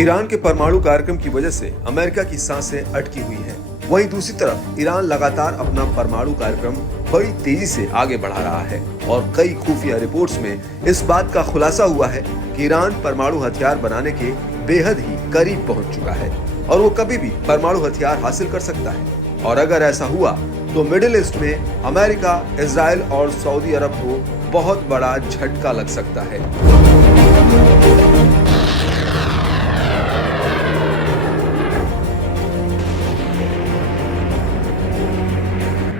Iran के परमाणु कार्यक्रम की वजह से अमेरिका की सांसें अटकी हुई हैं। वहीं दूसरी तरफ ईरान लगातार अपना परमाणु कार्यक्रम बड़ी तेजी से आगे बढ़ा रहा है और कई खुफिया रिपोर्ट्स में इस बात का खुलासा हुआ है कि ईरान परमाणु हथियार बनाने के बेहद ही करीब पहुंच चुका है और वो कभी भी परमाणु हथियार हासिल कर सकता है। और अगर ऐसा हुआ तो मिडिल ईस्ट में अमेरिका, इजराइल और सऊदी अरब को बहुत बड़ा झटका लग सकता है।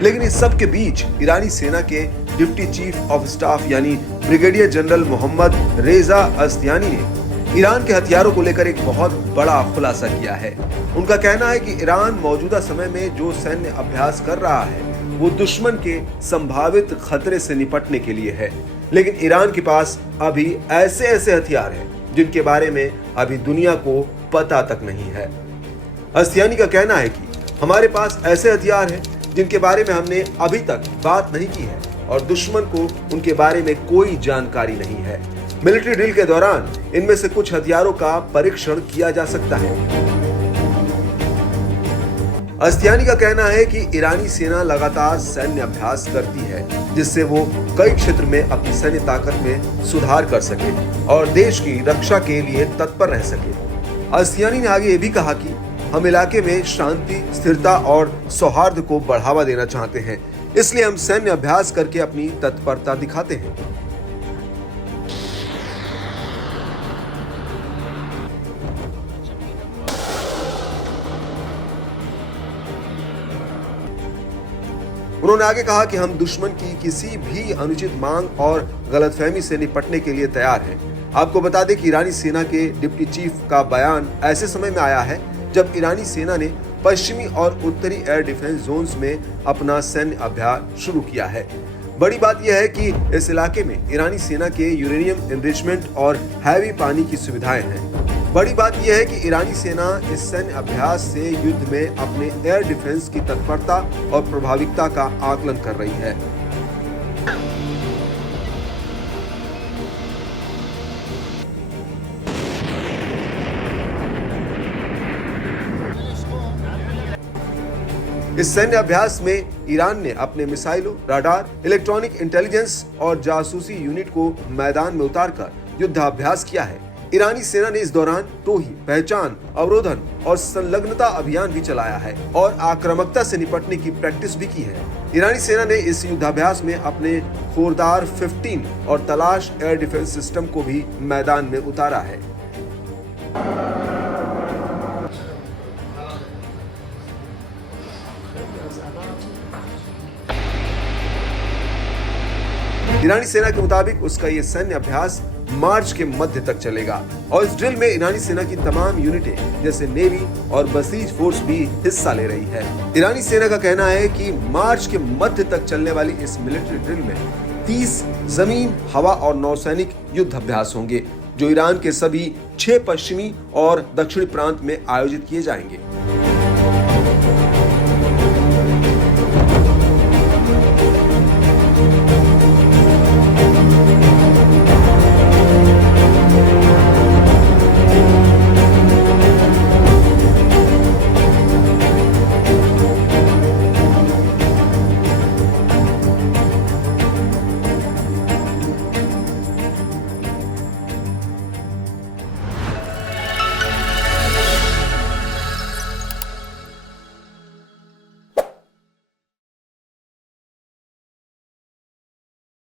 लेकिन इस सब के बीच ईरानी सेना के डिप्टी चीफ ऑफ स्टाफ यानी ब्रिगेडियर जनरल मोहम्मद रेजा अस्तियानी ने ईरान के हथियारों को लेकर एक बहुत बड़ा खुलासा किया है। उनका कहना है कि ईरान मौजूदा समय में जो सैन्य अभ्यास कर रहा है वो दुश्मन के संभावित खतरे से निपटने के लिए है, लेकिन ईरान के पास अभी ऐसे ऐसे हथियार हैं जिनके बारे में अभी दुनिया को पता तक नहीं है। अस्तियानी का कहना है कि हमारे पास ऐसे हथियार हैं जिनके बारे में हमने अभी तक बात नहीं की है और दुश्मन को उनके बारे में कोई जानकारी नहीं है। मिलिट्री ड्रिल के दौरान इनमें से कुछ हथियारों का परीक्षण किया जा सकता है। अस्तियानी का कहना है कि ईरानी सेना लगातार सैन्य अभ्यास करती है जिससे वो कई क्षेत्र में अपनी सैन्य ताकत में सुधार कर सके और देश की रक्षा के लिए तत्पर रह सके। अस्तियानी ने आगे ये भी कहा कि हम इलाके में शांति, स्थिरता और सौहार्द को बढ़ावा देना चाहते हैं, इसलिए हम सैन्य अभ्यास करके अपनी तत्परता दिखाते हैं। उन्होंने आगे कहा कि हम दुश्मन की किसी भी अनुचित मांग और गलतफहमी से निपटने के लिए तैयार हैं। आपको बता दें कि ईरानी सेना के डिप्टी चीफ का बयान ऐसे समय में आया है जब ईरानी सेना ने पश्चिमी और उत्तरी एयर डिफेंस जोन्स में अपना सैन्य अभ्यास शुरू किया है। बड़ी बात यह है कि इस इलाके में ईरानी सेना के यूरेनियम एनरिचमेंट और हैवी पानी की सुविधाएं हैं। बड़ी बात यह है कि ईरानी सेना इस सैन्य अभ्यास से युद्ध में अपने एयर डिफेंस की तत्परता और प्रभाविकता का आकलन कर रही है। इस सैन्य अभ्यास में ईरान ने अपने मिसाइलों, राडार, इलेक्ट्रॉनिक इंटेलिजेंस और जासूसी यूनिट को मैदान में उतारकर युद्धाभ्यास किया है। ईरानी सेना ने इस दौरान टोही, पहचान, अवरोधन और संलग्नता अभियान भी चलाया है और आक्रामकता से निपटने की प्रैक्टिस भी की है। ईरानी सेना ने इस युद्धाभ्यास में अपने खोरदार 15 और तलाश एयर डिफेंस सिस्टम को भी मैदान में उतारा है। ईरानी सेना के मुताबिक उसका ये सैन्य अभ्यास मार्च के मध्य तक चलेगा और इस ड्रिल में ईरानी सेना की तमाम यूनिटें जैसे नेवी और बसीज फोर्स भी हिस्सा ले रही है। ईरानी सेना का कहना है कि मार्च के मध्य तक चलने वाली इस मिलिट्री ड्रिल में 30 जमीन, हवा और नौसैनिक युद्ध अभ्यास होंगे जो ईरान के सभी 6 पश्चिमी और दक्षिणी प्रांत में आयोजित किए जाएंगे।